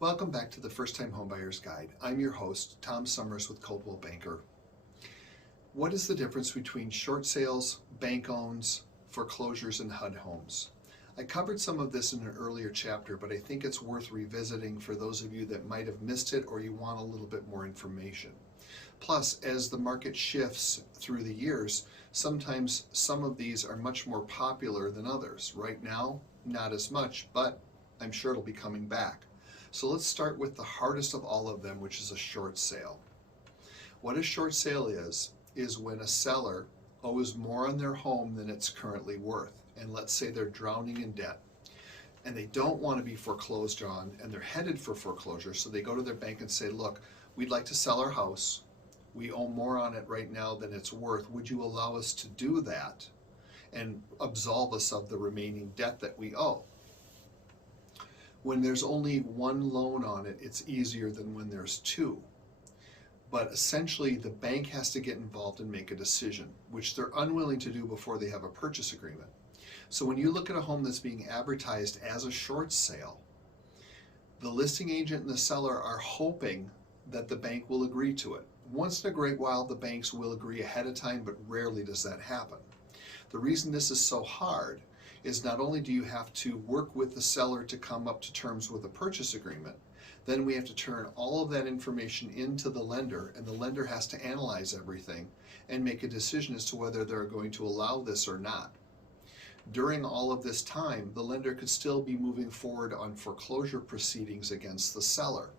Welcome back to the First Time Homebuyer's Guide. I'm your host, Tom Summers with Coldwell Banker. What is the difference between short sales, bank owns, foreclosures, and HUD homes? I covered some of this in an earlier chapter, but I think it's worth revisiting for those of you that might have missed it or you want a little bit more information. Plus, as the market shifts through the years, sometimes some of these are much more popular than others. Right now, not as much, but I'm sure it'll be coming back. So let's start with the hardest of all of them, which is a short sale. What a short sale is when a seller owes more on their home than it's currently worth. And let's say they're drowning in debt and they don't want to be foreclosed on and they're headed for foreclosure. So they go to their bank and say, look, we'd like to sell our house. We owe more on it right now than it's worth. Would you allow us to do that and absolve us of the remaining debt that we owe? When there's only one loan on it, it's easier than when there's two. But essentially, the bank has to get involved and make a decision, which they're unwilling to do before they have a purchase agreement. So when you look at a home that's being advertised as a short sale, the listing agent and the seller are hoping that the bank will agree to it. Once in a great while, the banks will agree ahead of time, but rarely does that happen. The reason this is so hard is not only do you have to work with the seller to come up to terms with a purchase agreement, then we have to turn all of that information into the lender, and the lender has to analyze everything and make a decision as to whether they're going to allow this or not. During all of this time, the lender could still be moving forward on foreclosure proceedings against the seller.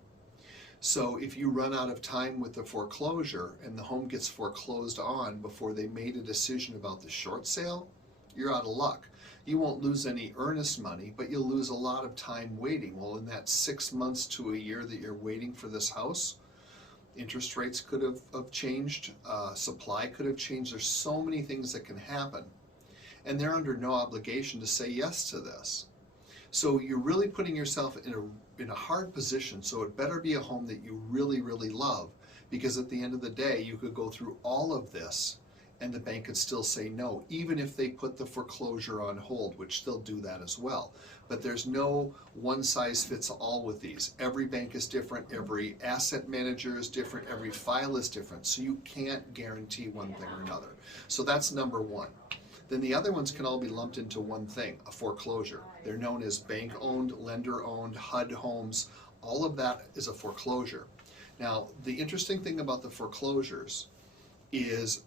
So if you run out of time with the foreclosure and the home gets foreclosed on before they made a decision about the short sale, you're out of luck. You won't lose any earnest money, but you'll lose a lot of time waiting. Well, in that 6 months to a year that you're waiting for this house, interest rates could have changed, supply could have changed. There's so many things that can happen, and they're under no obligation to say yes to this. So you're really putting yourself in a hard position, so it better be a home that you really, really love, because at the end of the day, you could go through all of this and the bank could still say no, even if they put the foreclosure on hold, which they'll do that as well. But there's no one size fits all with these. Every bank is different, every asset manager is different, every file is different, so you can't guarantee one thing or another. So that's number one. Then the other ones can all be lumped into one thing, a foreclosure. They're known as bank-owned, lender-owned, HUD homes. All of that is a foreclosure. Now, the interesting thing about the foreclosures is,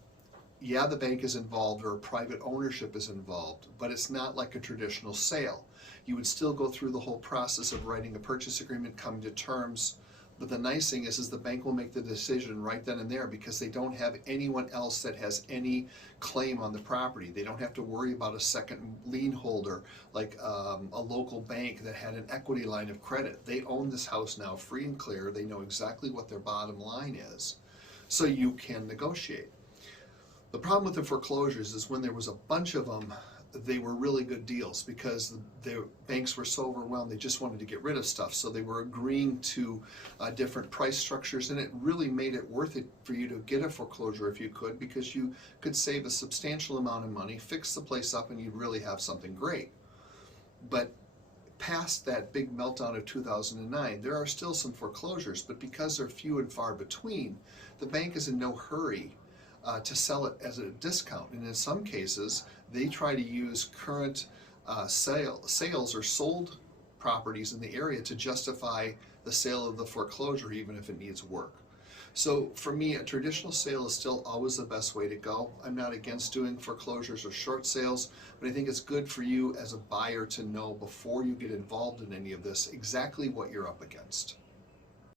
yeah, the bank is involved or private ownership is involved, but it's not like a traditional sale. You would still go through the whole process of writing a purchase agreement, coming to terms, but the nice thing is the bank will make the decision right then and there because they don't have anyone else that has any claim on the property. They don't have to worry about a second lien holder like a local bank that had an equity line of credit. They own this house now free and clear. They know exactly what their bottom line is, so you can negotiate. The problem with the foreclosures is when there was a bunch of them, they were really good deals because the banks were so overwhelmed, they just wanted to get rid of stuff. So they were agreeing to different price structures, and it really made it worth it for you to get a foreclosure if you could, because you could save a substantial amount of money, fix the place up, and you'd really have something great. But past that big meltdown of 2009, there are still some foreclosures, but because they're few and far between, the bank is in no hurry to sell it as a discount. And in some cases, they try to use current sales or sold properties in the area to justify the sale of the foreclosure, even if it needs work. So for me, a traditional sale is still always the best way to go. I'm not against doing foreclosures or short sales, but I think it's good for you as a buyer to know before you get involved in any of this exactly what you're up against.